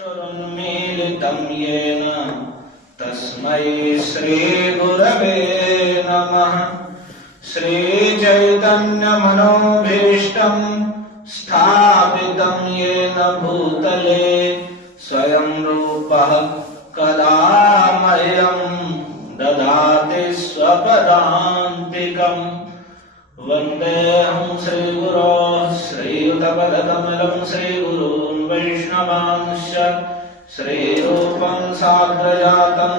चक्षुरुन्मीलितं येन तस्मै श्रीगुरवे नमः। श्रीचैतन्यमनोभीष्टं स्थापितं येन भूतले स्वयं रूपः कदा मह्यं ददाति स्वपदान्तिकम्। वन्देऽहं श्रीगुरो श्रीयुतपदकमलं श्रीगुरून् वैष्णवांश्च श्रीरूपं साग्रजातं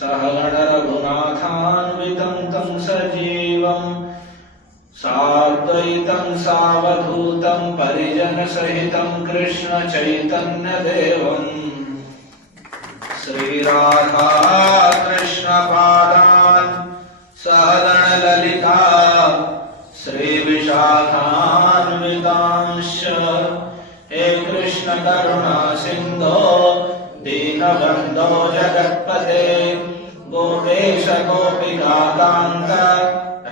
सहगण रघुनाथान्वितं तं सजीवं साद्वैतं सावधूतं परिजनसहितं कृष्ण चैतन्यदेवं श्रीराधा कृष्ण पादान् सहगण ललिता श्रीविशाखान्वितांश्च। हे कृष्ण करुणा सिन्धो दीनबन्धो जगत्पते गोपेश गोपिकान्त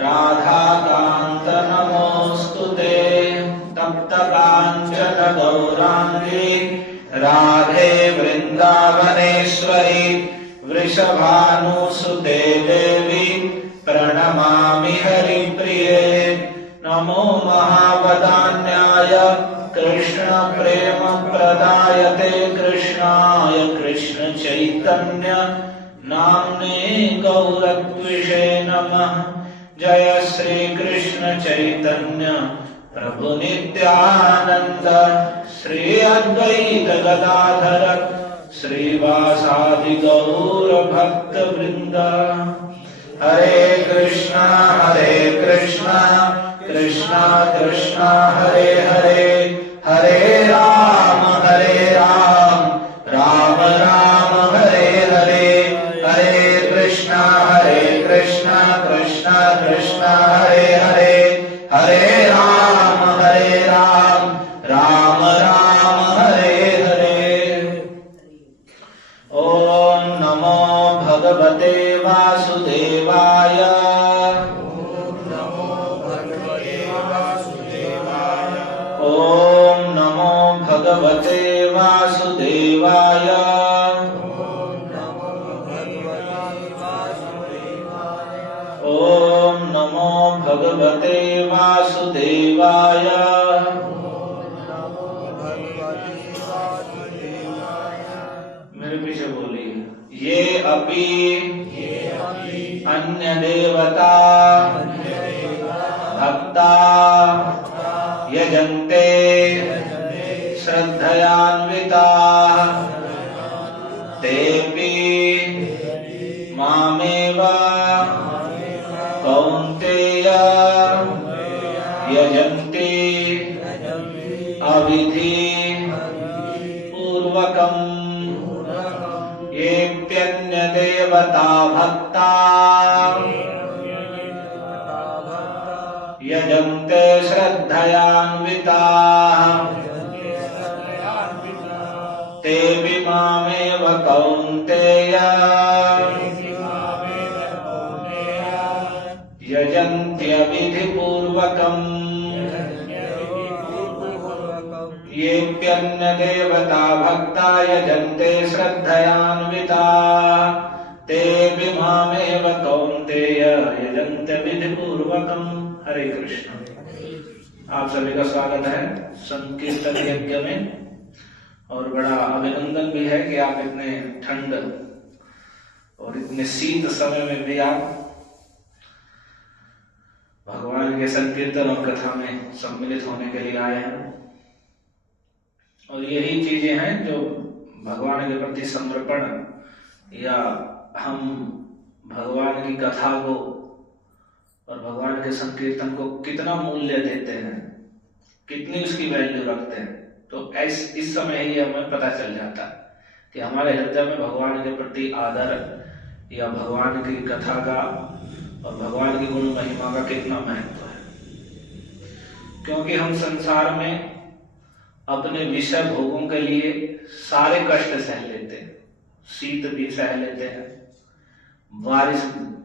राधाकान्त नमोऽस्तुते। तप्त काञ्चन गौराङ्गी राधे वृन्दावनेश्वरी वृषभानुसुते देवी प्रणमामि हरिप्रिये। नमो महावदान्याय कृष्ण प्रेम प्रदायते कृष्णाय कृष्ण चैतन्य नाम्ने गौरत्विषे नमः। जय श्री कृष्ण चैतन्य प्रभु नित्यानंद श्री अद्वैत गदाधर श्रीवासादि गौर भक्त वृंद। हरे कृष्णा कृष्णा कृष्णा हरे हरे हरे राम राम राम हरे हरे। हरे कृष्णा कृष्णा कृष्णा हरे हरे हरे राम राम राम हरे हरे। ओम नमो भगवते वासुदेवाय। ओम नमो भगवते वासुदेवाय। ओम नमो भगवते वासुदेवाय। मेरे पीछे बोलिए। ये अपि अन्य देवता भक्ता यजन्ते श्रद्धयान्विता तेपि मामेव कौन्तेय यजन्ति अविधि पूर्वकम्। येऽप्यन्य देवता भक्ता यजन्ते श्रद्धयान्विताः तेऽपि मामेव कौन्तेय यजन्त्यविधिपूर्वकम्। येऽप्यन्य देवता भक्ता यजन्ते श्रद्धयान्विताः तेऽपि मामेव कौन्तेय यजन्त्यविधिपूर्वकम्। हरे कृष्ण। आप सभी का स्वागत है संकीर्तन यज्ञ में। और बड़ा अभिनंदन भी है कि आप इतने ठंड और इतने शीत समय में भी आप भगवान के संकीर्तन और कथा में सम्मिलित होने के लिए आए हैं। और यही चीजें हैं जो भगवान के प्रति समर्पण या हम भगवान की कथा को और भगवान के संकीर्तन को कितना मूल्य देते हैं, कितनी उसकी वैल्यू रखते हैं। तो इस समय ही हमें पता चल जाता है कि हमारे हृदय में भगवान के प्रति आदर या भगवान की कथा का और भगवान की गुण महिमा का कितना महत्व है। क्योंकि हम संसार में अपने विषय भोगों के लिए सारे कष्ट सह लेते हैं। शीत भी सह लेते हैं,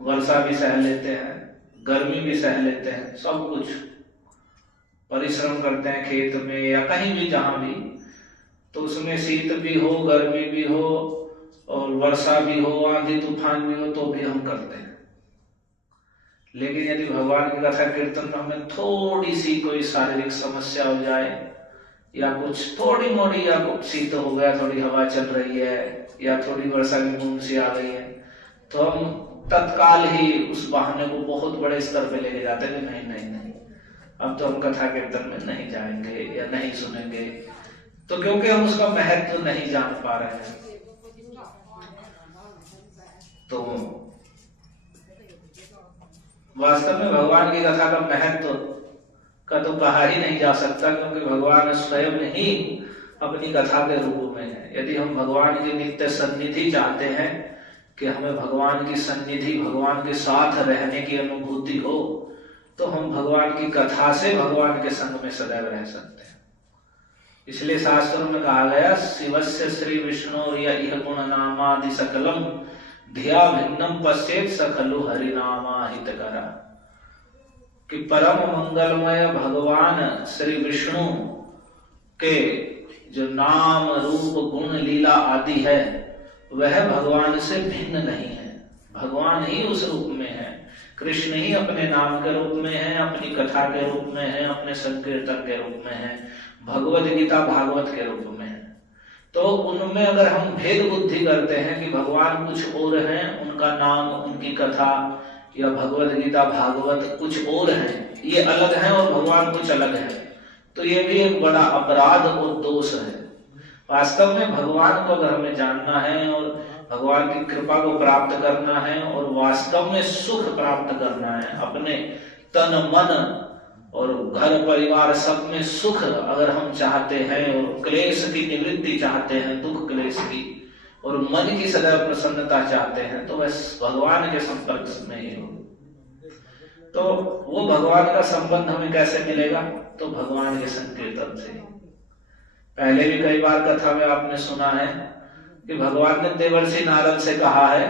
वर्षा भी सह लेते हैं, गर्मी भी सह लेते हैं, सब कुछ परिश्रम करते हैं खेत में या कहीं भी जहां भी, तो उसमें शीत भी हो, गर्मी भी हो, और वर्षा भी हो, आंधी तूफान भी हो, तो भी हम करते हैं। लेकिन यदि भगवान की कथा कीर्तन में हमें थोड़ी सी कोई शारीरिक समस्या हो जाए, या कुछ थोड़ी मोड़ी, या कुछ शीत हो गया, थोड़ी हवा चल रही है, या थोड़ी वर्षा की बूंद सी आ गई है, तो हम तत्काल ही उस बहाने को बहुत बड़े स्तर पे लेके जाते हैं। नहीं नहीं नहीं, अब तो हम कथा कीर्तन में नहीं जाएंगे या नहीं सुनेंगे, तो क्योंकि हम उसका महत्व नहीं जान पा रहे हैं। तो वास्तव में भगवान की कथा का महत्व का तो कहा ही नहीं जा सकता, क्योंकि भगवान स्वयं ही अपनी कथा के रूप में है। यदि हम भगवान की नित्य सन्निधि चाहते हैं, कि हमें भगवान की सन्निधि, भगवान के साथ रहने की अनुभूति हो, तो हम भगवान की कथा से भगवान के संग में सदैव रह सकते हैं। इसलिए शास्त्रों में कहा गया, शिवस्य श्री विष्णु यह गुण नामादि सकलम धिया भिन्नम पश्चेत सकलु हरिनामा हितकरा, कि परम मंगलमय भगवान श्री विष्णु के जो नाम रूप गुण लीला आदि है, वह भगवान से भिन्न नहीं है। भगवान ही उस रूप में है, कृष्ण ही अपने नाम के रूप में है, अपनी कथा के रूप में है, अपने संकीर्तन के रूप में है, भगवद गीता भागवत के रूप में है। तो उनमें अगर हम भेद बुद्धि करते हैं कि भगवान कुछ और हैं, उनका नाम, उनकी कथा या भगवद गीता भागवत कुछ और है, ये अलग है और भगवान कुछ अलग है, तो ये भी एक बड़ा अपराध और दोष है। वास्तव में भगवान को अगर हमें जानना है और भगवान की कृपा को प्राप्त करना है और वास्तव में सुख प्राप्त करना है, अपने तन मन और घर परिवार सब में सुख अगर हम चाहते हैं, और क्लेश की निवृत्ति चाहते हैं, दुख क्लेश की, और मन की सदैव प्रसन्नता चाहते हैं, तो वह भगवान के संपर्क में ही हो। तो वो भगवान का संबंध हमें कैसे मिलेगा? तो भगवान के संकीर्तन से। पहले भी कई बार कथा में आपने सुना है कि भगवान ने देवर्षि नारद से कहा है,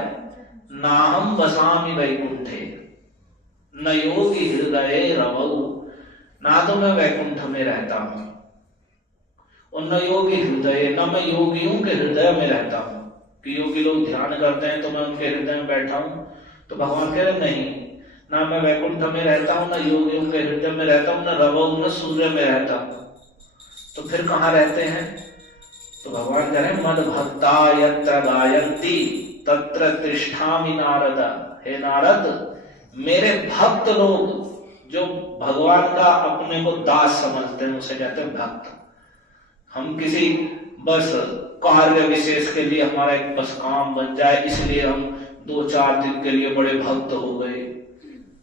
नाहम वसामि वैकुंठे न योगी हृदय रवौ, ना तो मैं वैकुंठ में रहता हूं और न योगी हृदय, न मैं योगियों के हृदय में रहता हूं, कि योगी लोग ध्यान करते हैं तो मैं उनके हृदय में बैठा हूं। तो भगवान कह रहे नहीं, ना मैं वैकुंठ में रहता हूं, न योगियों के हृदय में रहता हूं, न रवौ, न सूर्य में रहता हूं, तो फिर कहां रहते हैं? तो भगवान कह रहे हैं, मद भक्ता यत्र गायन्ति तत्र तिष्ठामि नारद। हे नारद, मेरे भक्त लोग जो भगवान का अपने को दास समझते हैं, उसे कहते हैं भक्त। हम किसी बस कार्य विशेष के लिए हमारा एक बस काम बन जाए, इसलिए हम 2-4 दिन के लिए बड़े भक्त हो गए,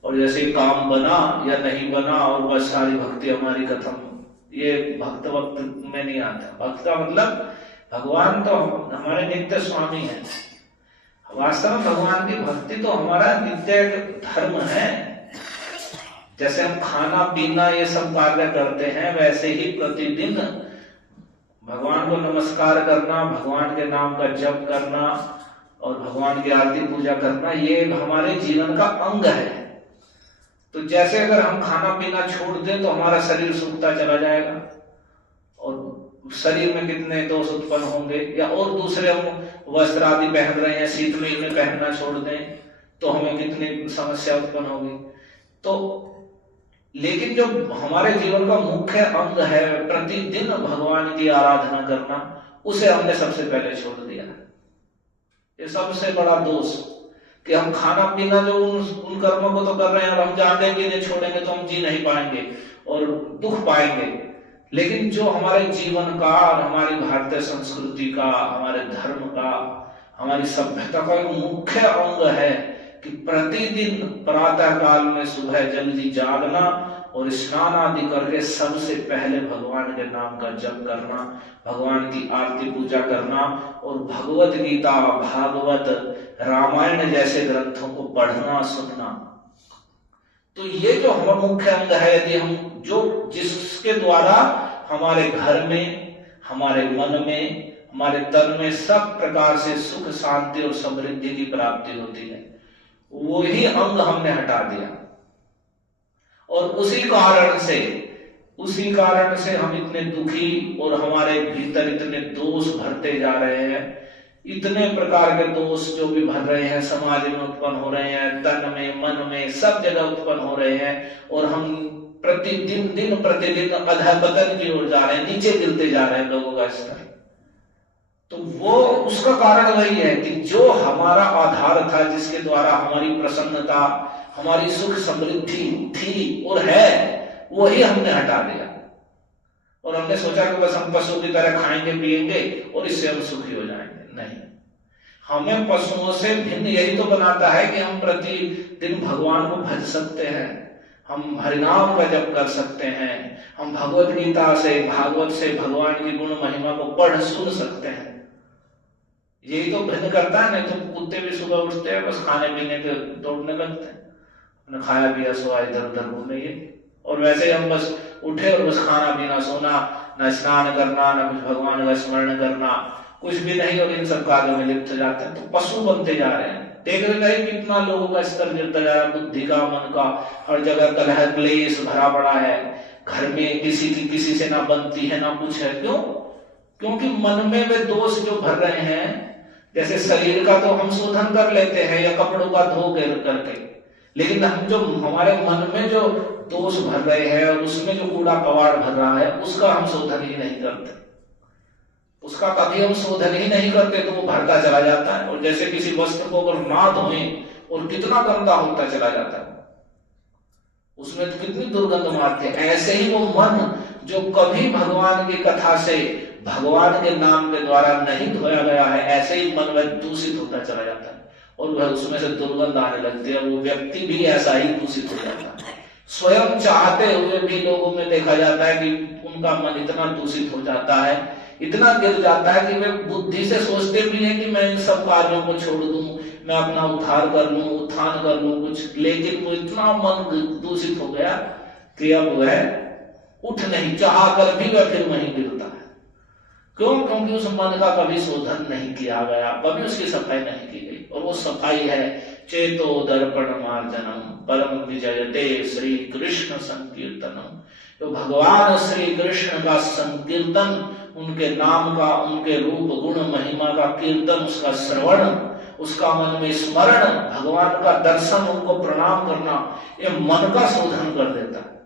और जैसे काम बना या नहीं बना और बस सारी भक्ति हमारी खत्म। ये भक्त वक्त में नहीं आता। भक्त का मतलब भगवान तो हमारे नित्य स्वामी है। वास्तव में भगवान की भक्ति तो हमारा नित्य धर्म है। जैसे हम खाना पीना ये सब कार्य करते हैं, वैसे ही प्रतिदिन भगवान को नमस्कार करना, भगवान के नाम का जप करना और भगवान की आरती पूजा करना, ये हमारे जीवन का अंग है। तो जैसे अगर हम खाना पीना छोड़ दें तो हमारा शरीर सूखता चला जाएगा और शरीर में कितने दोष उत्पन्न होंगे, या और दूसरे हम वस्त्र आदि पहन रहे हैं, शीत में पहनना छोड़ दें तो हमें कितनी समस्या उत्पन्न होगी। तो लेकिन जो हमारे जीवन का मुख्य अंग है, प्रतिदिन भगवान की आराधना करना, उसे हमने सबसे पहले छोड़ दिया। ये सबसे बड़ा दोष, कि हम खाना पीना जो उन कर्मों को तो कर रहे हैं और हम जानते कि नहीं छोड़ेंगे तो हम जी नहीं पाएंगे और दुख पाएंगे, लेकिन जो हमारे जीवन का और हमारी भारतीय संस्कृति का, हमारे धर्म का, हमारी सभ्यता का एक मुख्य अंग है कि प्रतिदिन प्रातः काल में सुबह जल्दी जागना और स्नान आदि करके सबसे पहले भगवान के नाम का जप करना, भगवान की आरती पूजा करना और भगवत गीता, भागवत, रामायण जैसे ग्रंथों को पढ़ना सुनना। तो ये जो हमारा मुख्य अंग है, यदि हम जिसके द्वारा हमारे घर में, हमारे मन में, हमारे तन में सब प्रकार से सुख, शांति और समृद्धि की प्राप्ति होती है, वो ही अंग हमने हटा दिया। और उसी कारण से उसी कारण से हम इतने दुखी और हमारे भीतर इतने दोष भरते जा रहे हैं। इतने प्रकार के दोष जो भी भर रहे हैं समाज में उत्पन्न हो रहे हैं, तन में, मन में, सब जगह उत्पन्न हो रहे हैं और हम प्रतिदिन दिन प्रतिदिन अधःपतन की ओर जा रहे हैं, नीचे गिरते जा रहे हैं लोगों का स्तर। तो वो उसका कारण वही है कि जो हमारा आधार था, जिसके द्वारा हमारी प्रसन्नता, हमारी सुख समृद्धि थी और है, वही हमने हटा दिया और हमने सोचा कि बस हम पशु की तरह खाएंगे पिएंगे और इससे हम सुखी हो जाएंगे। नहीं, हमें पशुओं से भिन्न यही तो बनाता है कि हम प्रतिदिन भगवान को भज सकते हैं, हम हरिनाम का जप कर सकते हैं, हम भगवत गीता से, भागवत से भगवान की गुण महिमा को पढ़ सुन सकते हैं। यही तो भिन्न करता है। नहीं तो कुत्ते भी सुबह उठते हैं, बस खाने पीने के दौड़ने लगते हैं, न खाया पिया सोया इधर उधर घूमेंगे। और वैसे हम बस उठे और बस खाना पीना सोना, न स्नान करना, न कुछ भगवान का स्मरण करना, कुछ भी नहीं, और इन सब कार्यों में लिप्त हो जाते हैं। तो पशु बनते जा रहे हैं। देख रहे हैं कितना लोगों का स्तर गिरता जा रहा है, बुद्धि का, मन का, हर जगह कलह क्लेश भरा पड़ा है। घर में किसी की किसी से ना बनती है ना कुछ है। क्यों? क्योंकि मन में वे दोष जो भर रहे हैं। जैसे शरीर का तो हम शोधन कर लेते हैं या कपड़ों का धो करके, लेकिन हम जो हमारे मन में जो दोष भर रहे हैं और उसमें जो कूड़ा कबाड़ भर रहा है, उसका हम शोधन ही नहीं करते। उसका कभी हम शोधन ही नहीं करते तो वो भरता चला जाता है। और जैसे किसी वस्त्र को अगर ना धोएं और कितना गंदा होता चला जाता है, उसमें तो कितनी दुर्गंध मारते हैं। ऐसे ही वो मन जो कभी भगवान की कथा से, भगवान के नाम के द्वारा नहीं धोया गया है, ऐसे ही मन वह दूषित होता चला जाता है और वह उसमें से दुर्गंध आने लगती है। वो व्यक्ति भी ऐसा ही दूषित हो जाता है। स्वयं चाहते हुए भी लोगों में देखा जाता है कि उनका मन इतना दूषित हो जाता है, इतना गिर जाता है कि वे बुद्धि से सोचते भी हैं कि मैं इन सब कार्यों को छोड़ दूं, मैं अपना उद्धार कर लूं, उत्थान कर लूं कुछ, लेकिन वो इतना मन दूषित हो गया कि अब वह उठ नहीं, चाह कर भी वह फिर वहीं गिरता है। क्यों? क्योंकि उस मन का कभी शोधन नहीं किया गया, कभी उसकी सफाई नहीं की गई। और वो सफाई है चेतो दर्पण मार्जनम परम विजयते श्री कृष्ण संकीर्तनम। तो भगवान श्री कृष्ण का संकीर्तन, उनके नाम का, उनके रूप गुण महिमा का कीर्तन, उसका श्रवण, उसका मन में स्मरण, भगवान का दर्शन, उनको प्रणाम करना, ये मन का शोधन कर देता है।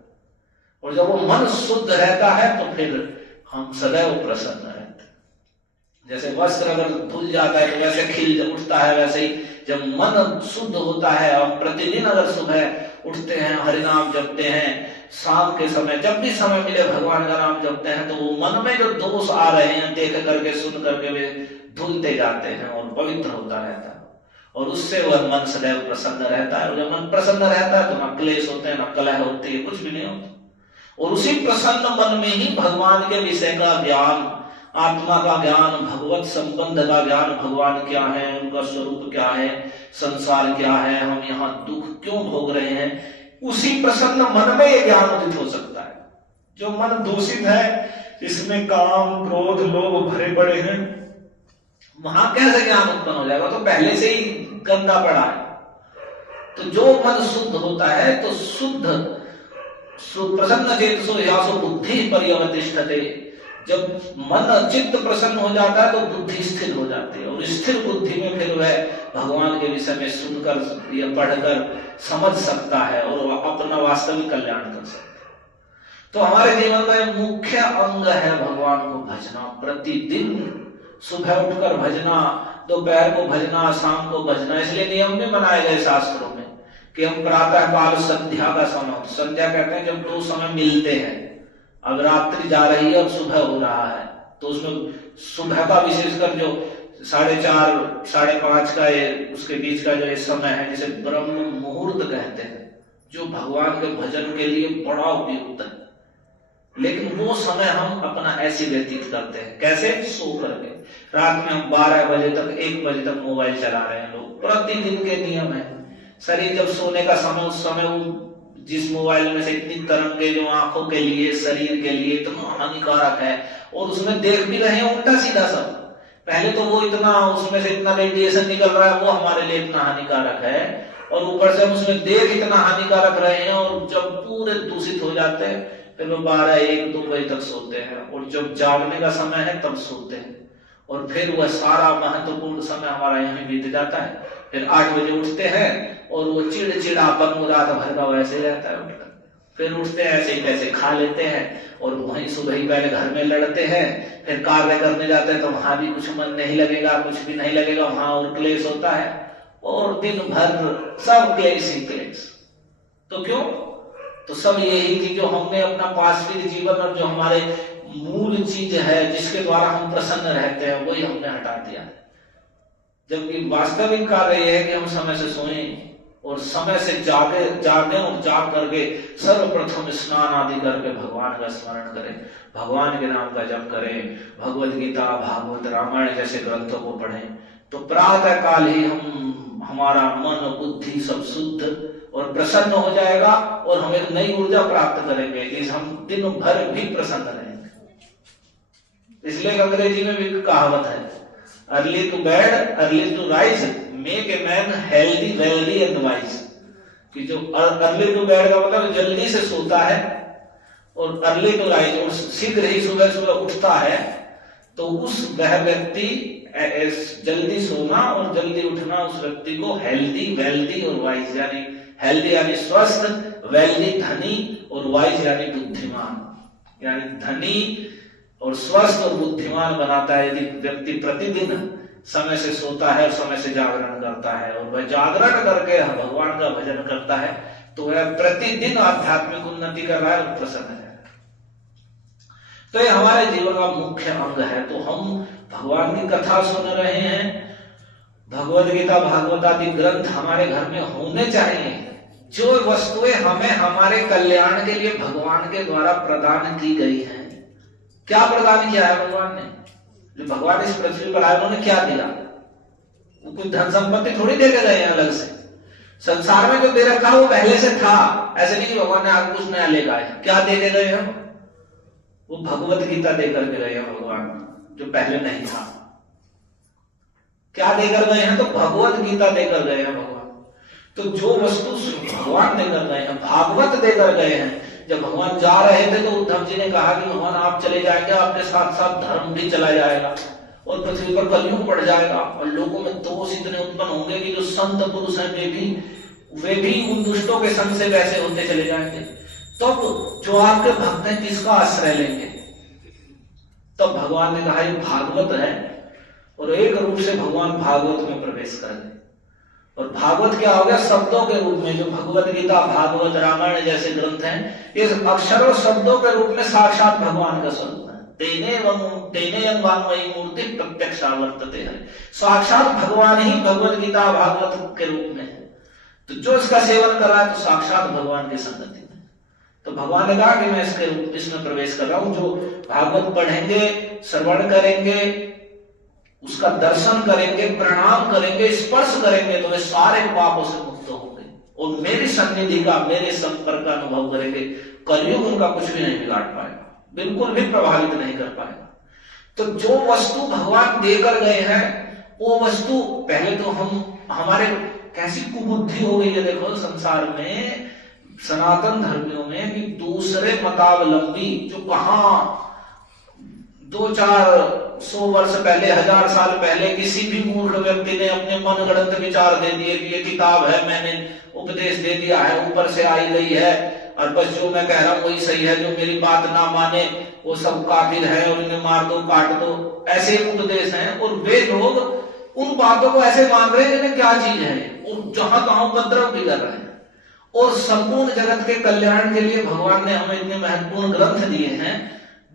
और जब वो मन शुद्ध रहता है तो फिर हम सदैव प्रसन्न रहते हैं। जैसे वस्त्र अगर धुल जाता है तो वैसे खिल उठता है, वैसे ही जब मन शुद्ध होता है और प्रतिदिन अगर सुबह उठते हैं, हरिनाम जपते हैं, शाम के समय जब भी समय मिले भगवान का नाम जपते हैं, तो वो मन में जो दोष आ रहे हैं देख करके सुन करके वे धुलते जाते हैं और पवित्र होता रहता है। और उससे वह मन सदैव प्रसन्न रहता है। और जब मन प्रसन्न रहता है तो न क्लेश होते हैं, न कलह होती है, कुछ भी नहीं होता। और उसी प्रसन्न मन में ही भगवान के विषय का ज्ञान, आत्मा का ज्ञान, भगवत संबंध का ज्ञान, भगवान क्या है, उनका स्वरूप क्या है, संसार क्या है, हम यहाँ दुख क्यों भोग रहे हैं, उसी प्रसन्न मन में ये ज्ञान उदित हो सकता है। जो मन दूषित है, जिसमें काम क्रोध लोभ भरे पड़े हैं, वहां कैसे ज्ञान उत्पन्न हो जाएगा? तो पहले से ही गंदा पड़ा है। तो जो मन शुद्ध होता है तो शुद्ध प्रसन्न चेतसो यासो बुद्धि पर्यवतिष्ठते। जब मन चित्त प्रसन्न हो जाता है तो बुद्धि स्थिर हो जाती है, और स्थिर बुद्धि में फिर वह भगवान के विषय में सुनकर या पढ़कर समझ सकता है और वह अपना वास्तविक कल्याण कर सकता है। तो हमारे जीवन का मुख्य अंग है भगवान को भजना। प्रतिदिन सुबह उठकर भजना, दोपहर को भजना, शाम को भजना। इसलिए नियम भी बनाए गए शास्त्रों में कि हम प्रातः काल संध्या का समय, संध्या कहते हैं जब दो समय मिलते हैं। अब रात्रि जा रही है और सुबह हो रहा है, तो उसमें सुबह का विशेषकर जो 4:30 5:30 का उसके बीच का जो समय है, जिसे ब्रह्म मुहूर्त कहते हैं, जो भगवान के भजन के लिए बड़ा उपयुक्त है। लेकिन वो समय हम अपना ऐसे व्यतीत करते हैं। कैसे? सो करके। रात में हम 12 बजे तक 1 बजे तक मोबाइल चला रहे हैं लोग। प्रतिदिन के नियम है। शरीर जब सोने का समय, उस समय वो जिस मोबाइल में से इतनी तरंगे जो आंखों के लिए, शरीर के लिए इतना हानिकारक है, और उसमें देख भी रहे हैं उल्टा सीधा सब। पहले तो वो इतना, उसमें से इतना रेडिएशन निकल रहा है, वो हमारे लिए इतना हानिकारक है, और ऊपर से हम उसमें देख इतना हानिकारक रहे हैं, और जब पूरे दूषित हो जाते हैं फिर वो 12-1-2 बजे तक सोते हैं, और जब जागने का समय है तब सोते हैं, और फिर वह सारा महत्वपूर्ण समय हमारा यहीं बीत जाता है। फिर 8 बजे उठते हैं और वो चिड़चिड़ापन वो रात भर का वैसे रहता है। उठकर फिर उठते हैं, ऐसे ही तैसे खा लेते हैं, और वहीं सुबह ही पहले घर में लड़ते हैं, फिर कार्य करने जाते हैं तो वहां भी कुछ मन नहीं लगेगा, कुछ भी नहीं लगेगा, वहां और क्लेश होता है, और दिन भर सब क्लेश ही क्लेश। तो क्यों? तो सब यही थी जो हमने अपना पार्श्विक जीवन और जो हमारे मूल चीज है जिसके द्वारा हम प्रसन्न रहते हैं वही हमने हटा दिया। जबकि वास्तविक कार्य यह है कि हम समय से सोएं और समय से जागे और जाग करके सर्वप्रथम स्नान आदि करके भगवान का स्मरण करें, भगवान के नाम का जप करें, भगवद गीता, भागवत, रामायण जैसे ग्रंथों को पढ़ें, तो प्रातः काल ही हमारा मन बुद्धि सब शुद्ध और प्रसन्न हो जाएगा, और हम एक नई ऊर्जा प्राप्त करेंगे कि हम दिन भर भी प्रसन्न रहेंगे। इसलिए अंग्रेजी में भी कहावत है, early to bed early to rise make a man healthy wealthy and wise, कि जो अर्ली टू बेड का मतलब जल्दी से सोता है, और अर्ली टू राइज और शीघ्र ही सुबह सुबह उठता है, तो वह व्यक्ति जल्दी सोना और जल्दी उठना उस व्यक्ति को हेल्दी वेल्दी और वाइज, यानी हेल्दी यानी स्वस्थ, वेल्दी धनी, और वाइज यानी बुद्धिमान, यानी धनी और स्वस्थ और बुद्धिमान बनाता है यदि व्यक्ति प्रतिदिन समय से सोता है और समय से जागरण करता है, और वह जागरण करके भगवान का भजन करता है, तो वह प्रतिदिन आध्यात्मिक उन्नति कर रहा है और प्रसन्न है। तो ये हमारे जीवन का मुख्य अंग है। तो हम भगवान की कथा सुन रहे हैं, भगवद गीता, भागवत आदि ग्रंथ हमारे घर में होने चाहिए। जो वस्तुएं हमें हमारे कल्याण के लिए भगवान के द्वारा प्रदान की गई हैं, क्या प्रदान किया है भगवान ने? जो भगवान इस पृथ्वी पर आए उन्होंने क्या दिया? वो कोई धन संपत्ति थोड़ी दे के गए हैं अलग से। संसार में जो दे रखा वो पहले से था, ऐसे नहीं कि भगवान ने आगे कुछ नया लेकर आए। क्या दे के गए हम? वो भगवत गीता देकर के गए हैं भगवान, जो पहले नहीं था। क्या देकर गए हैं? तो भगवत गीता देकर गए हैं भगवान। तो जो वस्तु भगवान देकर गए हैं, भागवत देकर गए हैं। जब भगवान जा रहे थे तो उद्धव जी ने कहा कि भगवान आप चले जाएंगे, आपके साथ साथ धर्म भी चला जाएगा और पृथ्वी पर कलयुग पड़ जाएगा, और लोगों में दोष इतने उत्पन्न होंगे कि जो संत पुरुष हैं वे भी उन दुष्टों के संग से वैसे होते चले जाएंगे। तब जो आपके भक्त हैं किसका आश्रय लेंगे? तब भगवान ने कहा ये भागवत है, और एक रूप से भगवान भागवत में प्रवेश कर गए। और भागवत क्या हो गया? शब्दों के रूप में। जो भगवत गीता, भागवत, रामायण जैसे ग्रंथ हैं, ये अक्षरों शब्दों के रूप में साक्षात भगवान का स्वरूप है। तेने वाङ्मयी मूर्ति प्रत्यक्षावर्तते है। साक्षात भगवान ही भगवत गीता, भागवत के रूप में है। तो जो इसका सेवन कर रहा है तो साक्षात भगवान की संगति में। तो भगवान ने कहा कि मैं इसमें प्रवेश कर रहा हूं। जो भागवत पढ़ेंगे, श्रवण करेंगे, उसका दर्शन करेंगे, प्रणाम करेंगे, स्पर्श करेंगे, तो वे सारे पापों से मुक्त होंगे और मेरी सन्निधि का, मेरे संपर्क का अनुभव करेंगे। कलयुग उनका कुछ भी नहीं बिगाड़ पाएगा, बिल्कुल भी प्रभावित नहीं कर पाएगा। तो जो वस्तु भगवान देकर गए हैं वो वस्तु, पहले तो हमारे कैसी कुबुद्धि हो गई है देखो संसार में, सनातन धर्मियों में, कि दूसरे मतावलंबी जो कहां 200-400 वर्ष पहले, 1000 साल पहले किसी भी मूर्ख व्यक्ति ने अपने मनगढ़ंत विचार दे दिए कि ये किताब है, मैंने उपदेश दे दिया है, ऊपर से आई गई है, और बस जो मैं कह रहा हूं वही सही है, जो मेरी बात ना माने वो सब काफिर है और इन्हें मार दो, काट दो, ऐसे उपदेश हैं। और वे लोग उन बातों को ऐसे मान रहे हैं जिन्हें क्या चीज है, और जहां तहां उपद्रव भी कर रहे हैं। और संपूर्ण जगत के कल्याण के लिए भगवान ने हमें इतने महत्वपूर्ण ग्रंथ दिए हैं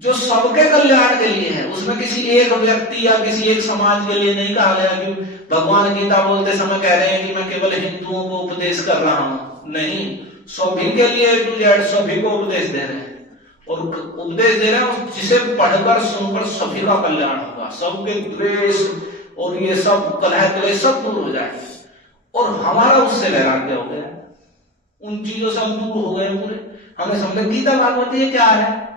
जो सबके कल्याण के लिए है। उसमें किसी एक व्यक्ति या किसी एक समाज के लिए नहीं कहा गया कि भगवान गीता बोलते समय कह रहे हैं कि मैं केवल हिंदुओं को उपदेश कर रहा हूं। नहीं, सभी के लिए A to Z सभी को उपदेश दे रहे हैं, और उपदेश दे रहे हैं जिसे पढ़कर सुनकर सभी का कल्याण होगा, सबके द्वेष और ये सब कलह क्लेश सब दूर हो जाएंगे, और हमारा उससे वैराग्य हो गया, उन चीजों से हम दूर हो गए पूरे। हमें समझे गीता भागवत ये क्या है,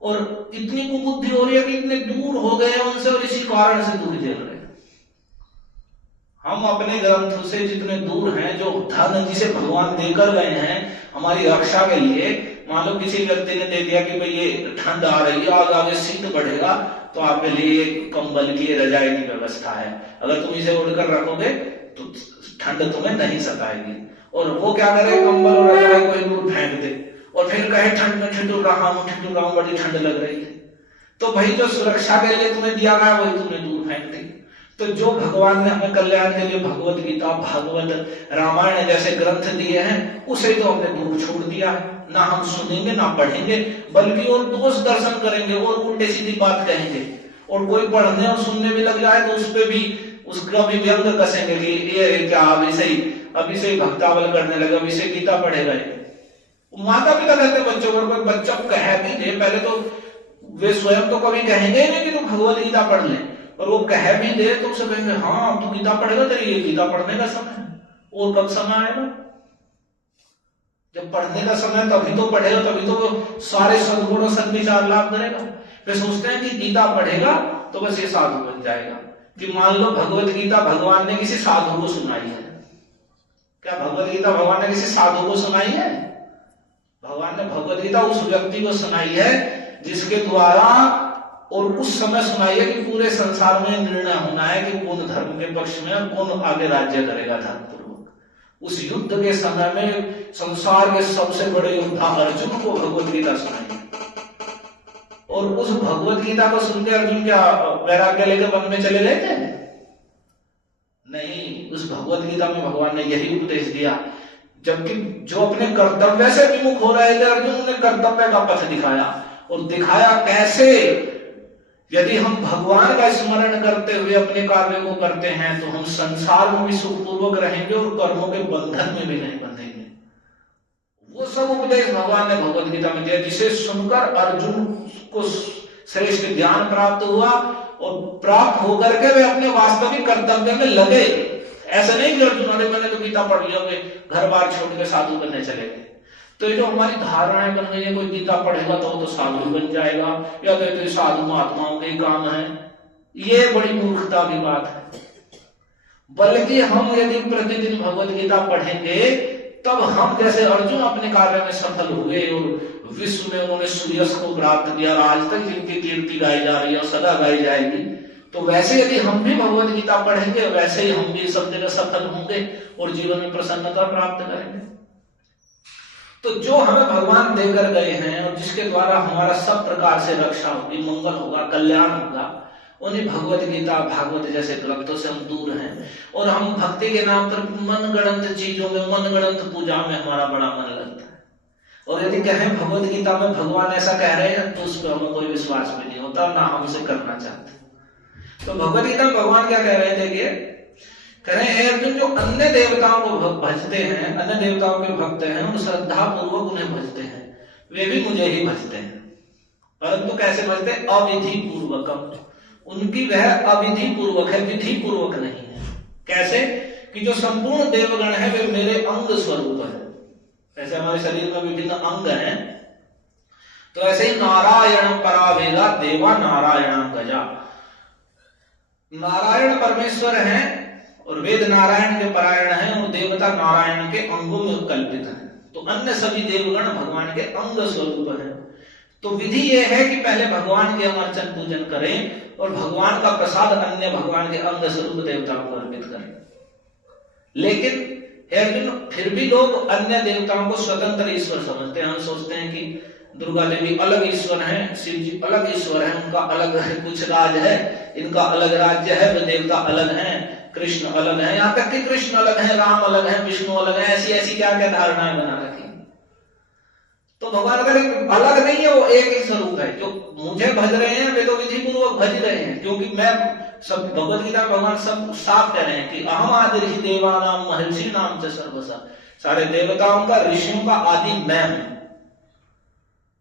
और इतनी कुबुद्धि हो रही है कि इतने दूर हो गए उनसे, और इसी कारण से दूर झेल रहे हैं। हम अपने ग्रंथ से जितने दूर हैं, जो धन जिसे भगवान देकर गए हैं हमारी रक्षा के लिए, मान लो किसी व्यक्ति ने दे दिया कि भाई ये ठंड आ रही है, आगे शीत बढ़ेगा, तो आपके लिए कंबल की, रजाई की व्यवस्था है, अगर तुम इसे ओढ़कर रखोगे तो ठंड तुम्हें नहीं सताएगी। और वो क्या करे, कंबल और रजाई को दूर फेंक दे और फिर कहे ठंड में ठिठुर रहा हूं, बड़ी ठंड लग रही है। तो भाई जो सुरक्षा के लिए तुम्हें दिया गया वही तुम्हें दूर फेंक दी। तो जो भगवान ने हमें कल्याण के लिए भगवत गीता, भागवत, रामायण जैसे ग्रंथ दिए हैं, उसे तो हमने दूर छोड़ दिया है। ना हम सुनेंगे ना पढ़ेंगे, बल्कि और दोष दर्शन करेंगे और उल्टे सीधी बात कहेंगे। और कोई पढ़ने और सुनने में लग जाए तो उस पर भी उसका भी व्यंग कसेंगे कि ये क्या अभी से ही भक्तावल करने लगा, अभी से गीता पढ़ेगा। माता पिता कहते हैं बच्चों को, बच्चा कह भी दे, पहले तो वे स्वयं तो कभी कहेंगे नहीं कि तुम भगवत गीता पढ़ ले, और वो कह भी दे तो उसे कहेंगे हाँ तू गीता पढ़ेगा, तेरी ये गीता पढ़ने का समय है। और कब समय आएगा? जब पढ़ने का समय तभी तो पढ़ेगा, तभी तो वो सारे सद्गुण और सद्विचार लाभ करेगा। वे सोचते हैं कि गीता पढ़ेगा तो बस ये साधु बन जाएगा। कि मान लो भगवत गीता भगवान ने किसी साधु को सुनाई है, क्या भगवत गीता भगवान ने किसी साधु को सुनाई है? भगवान ने भगवत गीता उस व्यक्ति को सुनाई है जिसके द्वारा, और उस समय सुनाई है कि पूरे संसार में निर्णय होना है कि कौन धर्म के पक्ष में और कौन आगे राज्य करेगा धर्मपूर्वक। उस युद्ध के समय में संसार के सबसे बड़े योद्धा अर्जुन को भगवत गीता सुनाई। और उस भगवत गीता को सुनकर अर्जुन क्या वैराग्य लेकर वन में चले गए थे? नहीं, उस भगवत गीता में भगवान ने यही उपदेश दिया। जबकि जो अपने कर्तव्य से विमुख हो रहे थे अर्जुन, उन्हें कर्तव्य का पथ दिखाया। और दिखाया कैसे? यदि हम भगवान का स्मरण करते हुए अपने कार्य को करते हैं तो हम संसार में भी सुखपूर्वक रहेंगे और कर्मों के बंधन में भी नहीं बंधेंगे। वो सब उपदेश भगवान ने भगवत गीता में दिया, जिसे सुनकर अर्जुन को श्रेष्ठ ज्ञान प्राप्त हुआ, और प्राप्त होकर के वे अपने वास्तविक कर्तव्य में लगे। ऐसा नहीं कि अर्जुन अरे मैंने तो गीता पढ़ लिया, वे घर बार छोड़ के साधु बनने चले गए। तो ये जो हमारी धारणाएं बन गई है, कोई गीता पढ़ेगा तो साधु बन जाएगा, या तो साधु महात्माओं के काम है, ये बड़ी मूर्खता की बात है। बल्कि हम यदि प्रतिदिन भगवत गीता पढ़ेंगे तब हम जैसे अर्जुन अपने कार्य में सफल हुए और विश्व में उन्होंने सूर्यस को प्राप्त किया, आज तक जिनकी कीर्ति गाई जा रही है और सदा गाई जाएगी, तो वैसे यदि हम भी भगवत गीता पढ़ेंगे वैसे ही हम भी सब जगह सफल होंगे और जीवन में प्रसन्नता प्राप्त करेंगे। तो जो हमें भगवान देकर गए हैं और जिसके द्वारा हमारा सब प्रकार से रक्षा होगी, मंगल होगा, कल्याण होगा, उन्हीं भगवत गीता, भागवत जैसे ग्रंथों से हम दूर हैं। और हम भक्ति के नाम पर मनगढ़ंत चीजों में, मनगढ़ंत पूजा में हमारा बड़ा मन लगता है। और यदि कहें भगवत गीता में भगवान ऐसा कह रहे हैं तो उस पर हमें कोई विश्वास भी नहीं होता, ना हम उसे करना चाहते। तो भगवत गीता में भगवान क्या कह रहे थे कि कह रहे हैं अर्जुन, जो अन्य देवताओं को भजते हैं, अन्य देवताओं के भक्त हैं, वो श्रद्धा पूर्वक उन्हें भजते हैं, वे भी मुझे ही भजते हैं। परंतु कैसे भजते? अविधि पूर्वकम। उनकी वह अविधि पूर्वक है, विधि पूर्वक नहीं है। कैसे? कि जो संपूर्ण देवगण है वे मेरे अंग स्वरूप है। ऐसे हमारे शरीर में विभिन्न अंग हैं, तो ऐसे ही नारायण परावेगा देवा नारायण गजा। नारायण परमेश्वर हैं और वेद नारायण के परायण हैं और देवता नारायण के अंगों में कल्पित हैं। तो अन्य सभी देवगण भगवान के अंग स्वरूप हैं। तो विधि यह है कि पहले भगवान के हम अर्चन पूजन करें और भगवान का प्रसाद अन्य भगवान के अंग स्वरूप देवताओं को अर्पित करें। लेकिन फिर भी लोग अन्य देवताओं को स्वतंत्र ईश्वर समझते हैं। हम सोचते हैं कि दुर्गा देवी अलग ईश्वर हैं, शिव जी अलग ईश्वर हैं, उनका अलग कुछ राज है, इनका अलग राज्य है, वे देवता अलग हैं, कृष्ण अलग हैं, यहाँ तक कि कृष्ण अलग हैं, राम अलग हैं, विष्णु अलग हैं, ऐसी ऐसी क्या क्या धारणाएं बना रखी। तो भगवान अगर अलग नहीं है, वो एक ही स्वरूप है। जो मुझे भज रहे हैं वे तो विधि पूर्वक भज रहे हैं, क्योंकि मैं सब भगवत गीता में भगवान सब साफ कह रहे हैं कि अहम आदि देवानाम महर्षि नाम च सर्वसा। सारे देवताओं का, ऋषियों का आदि मैं हूं।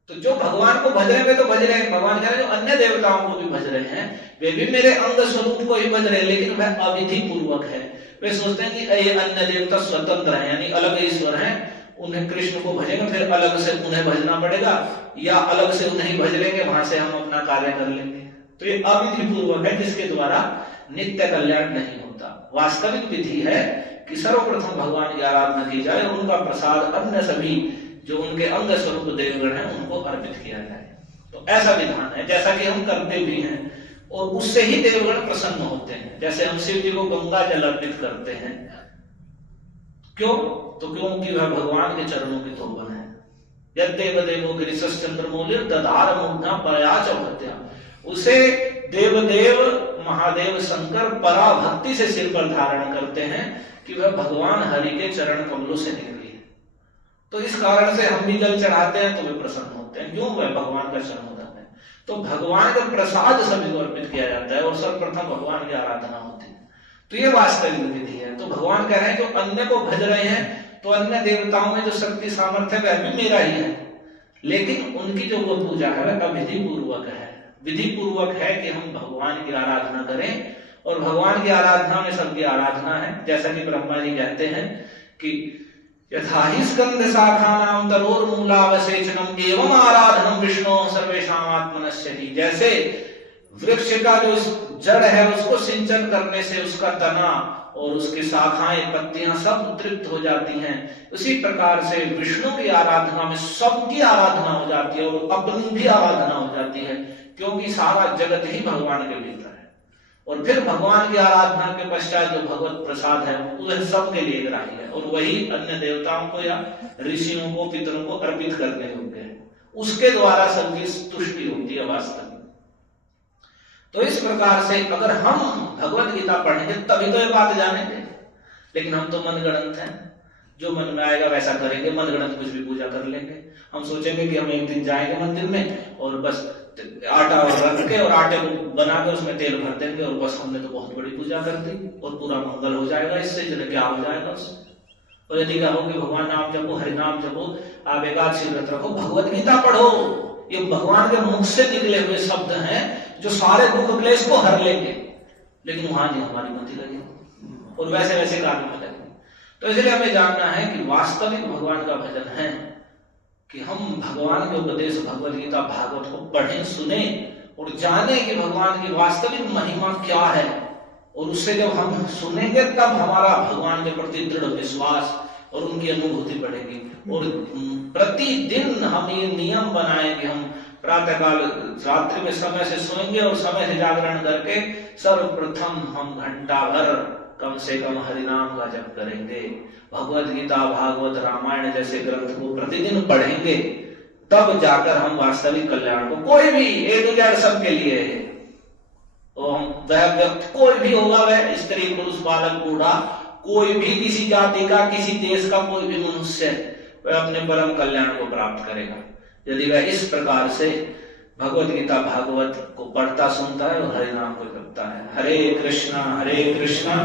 तो जो भगवान को भज रहे हैं वे तो भज रहे हैं। भगवान कह रहे हैं जो अन्य देवताओं को भी भज रहे हैं वे भी मेरे अंग स्वरूप को ही भज रहे हैं, लेकिन वह अविधि पूर्वक है। वे सोचते हैं कि ये अन्य देवता स्वतंत्र हैं, यानी अलग ईश्वर हैं, उन्हें कृष्ण को भजेंगे फिर अलग से उन्हें भजना पड़ेगा, या अलग से उन्हें भज लेंगे, वहां से हम अपना कार्य कर लेंगे। तो ये अविधि पूर्वक है, जिसके द्वारा नित्य कल्याण नहीं होता। वास्तविक विधि है कि सर्वप्रथम भगवान की आराधना की जाए, उनका प्रसाद अन्य सभी जो उनके अंग स्वरूप देवगण हैं उनको अर्पित किया जाए। तो ऐसा विधान है, जैसा कि हम करते भी हैं, और उससे ही देवगण प्रसन्न होते हैं। जैसे हम शिव जी को गंगा जल अर्पित करते हैं, क्यों? तो क्योंकि वह भगवान के चरणों की तोबन है। यद्देव देवो गिरिशश्चंद्रमौलिर् दधार मूर्धा परया च भृत्या, उसे देवदेव महादेव शंकर पराभक्ति से सिर पर धारण करते हैं कि वह भगवान हरि के चरण कमलों से निकली है। तो इस कारण से हम भी जल चढ़ाते हैं तो वे प्रसन्न होते हैं। क्यों? वह भगवान का चरणोदक है। तो भगवान का प्रसाद सभी को अर्पित किया जाता है और सर्वप्रथम भगवान की आराधना होती है। तो ये वास्तविक विधि है। तो भगवान कह रहे हैं जो अन्य को भज रहे हैं, तो अन्य देवताओं में जो शक्ति सामर्थ्य है वह भी मेरा ही है, लेकिन उनकी जो वो पूजा है वह अविधि पूर्वक है। विधि पूर्वक है कि हम भगवान की आराधना करें, और भगवान की आराधना में सबकी आराधना है। जैसा कि ब्रह्मा जी कहते हैं कि यथा हि स्कंद शाखानां तरोर्मूलावसेचनम एवं आराधनम विष्णु सर्वेषां आत्मनश्यति। जैसे वृक्ष का जो जड़ है उसको सिंचन करने से उसका तना और उसकी शाखाएं पत्तियां सब तृप्त हो जाती हैं, उसी प्रकार से विष्णु की आराधना में सबकी आराधना हो जाती है और अपनी भी आराधना हो जाती है, क्योंकि सारा जगत ही भगवान के भीतर है। और फिर भगवान की आराधना के पश्चात जो भगवत प्रसाद है वह सबके लिए ग्राह्य है, और वही अन्य देवताओं को या ऋषियों को पितरों को अर्पित करने योग्य है। उसके द्वारा सबकी तुष्टि होती है वास्तव में। तो इस प्रकार से अगर हम भगवत गीता पढ़ेंगे तभी तो ये बात जानेंगे, लेकिन हम तो मनगढ़ंत हैं, जो मन में आएगा वैसा करेंगे, मनगढ़ंत कुछ भी पूजा कर लेंगे। हम सोचेंगे कि हम एक दिन जाएंगे मंदिर में और बस आटा रख के और आटे को बनाकर उसमें तेल भर देंगे और बस हमने तो बहुत बड़ी पूजा कर दी और पूरा मंगल हो जाएगा, इससे जो क्या हो जाएगा उससे। और यदि कहो कि भगवान नाम जपो, हरि नाम जपो, आप एकादशी व्रत रखो, भगवत गीता पढ़ो, ये भगवान के मुख से निकले हुए शब्द हैं जो सारे दुख क्लेश को हर लेंगे, लेकिन वहां नहीं हमारी मति लगी और वैसे वैसे कार्य में लगे। तो इसलिए हमें जानना है कि वास्तविक भगवान का भजन है कि हम भगवान के उपदेश भगवत गीता भागवत को पढ़ें, सुने और जाने कि भगवान की वास्तविक महिमा क्या है। और उससे जब हम सुनेंगे तब हमारा भगवान के प्रति दृढ़ विश्वास और उनकी अनुभूति बढ़ेगी। और प्रतिदिन हम ये नियम बनाएं कि हम प्रातःकाल रात्रि में समय से सोएंगे और समय से जागरण करके सर्वप्रथम हम घंटा भर कम से कम हरिनाम का जप करेंगे, भगवत गीता भागवत रामायण जैसे ग्रंथ को प्रतिदिन पढ़ेंगे, तब जाकर हम वास्तविक कल्याण को, कोई भी एक जड़ सबके लिए है, तो हम वह व्यक्ति कोई भी होगा, वह स्त्री पुरुष बालक बूढ़ा, कोई भी किसी जाति का किसी देश का कोई भी मनुष्य वह अपने परम कल्याण को प्राप्त करेगा यदि वह इस प्रकार से भगवत गीता भागवत को पढ़ता सुनता है और हरि नाम को जपता है। हरे कृष्णा कृष्णा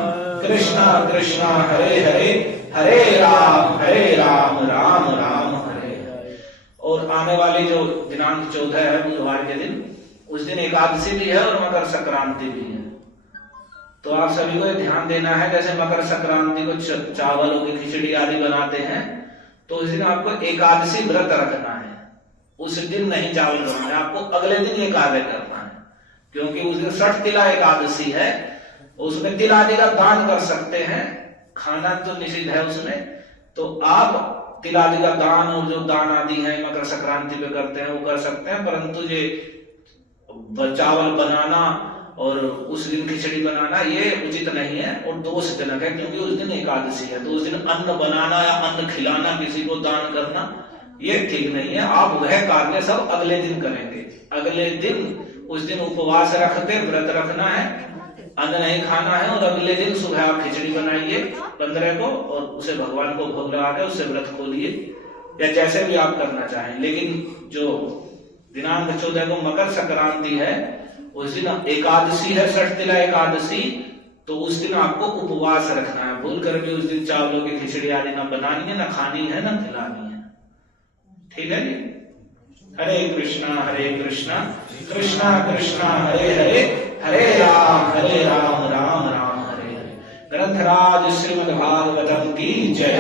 कृष्णा हरे हरे, हरे राम राम राम हरे हरे। और आने वाली जो दिनांक 14 है बुधवार के दिन, उस दिन एकादशी भी है और मकर संक्रांति भी है। तो आप सभी को ध्यान देना है, जैसे मकर संक्रांति को चावलों की खिचड़ी आदि बनाते हैं, तो उस दिन आपको एकादशी व्रत रखना है। उस दिन नहीं चावल बनाना है, आपको अगले दिन ये कार्य करना है, क्योंकि उस दिन 60 तिला एकादशी है, उसमें तिल आदि का दान कर सकते हैं, खाना तो निषिद्ध है उसमें। तो आप तिल आदि का दान और जो दान आदि है मकर संक्रांति पे करते हैं वो कर सकते हैं, परंतु ये चावल बनाना और उस दिन खिचड़ी बनाना ये उचित नहीं है और दोषजनक है, क्योंकि उस दिन एकादशी है। तो उस दिन अन्न बनाना या अन्न खिलाना, किसी को दान करना, ये ठीक नहीं है। आप वह कार्य सब अगले दिन करेंगे। अगले दिन उस दिन उपवास रख के व्रत रखना है, अन्न नहीं खाना है, और अगले दिन सुबह आप खिचड़ी बनाइए 15 को और उसे भगवान को भोग लगा के उससे व्रत खोलिए, या जैसे भी आप करना चाहें। लेकिन जो दिनांक 14 को मकर संक्रांति है, उस दिन एकादशी है, 60 तिला एकादशी, तो उस दिन आपको उपवास रखना है। भूल कर भी उस दिन चावलों की खिचड़ी आदि ना बनानी है, ना खानी है, ना खिलानी है। ठीक है जी। हरे कृष्णा कृष्णा कृष्णा हरे हरे, हरे राम राम राम हरे हरे। ग्रंथराज श्रीमद् भागवतम की जय।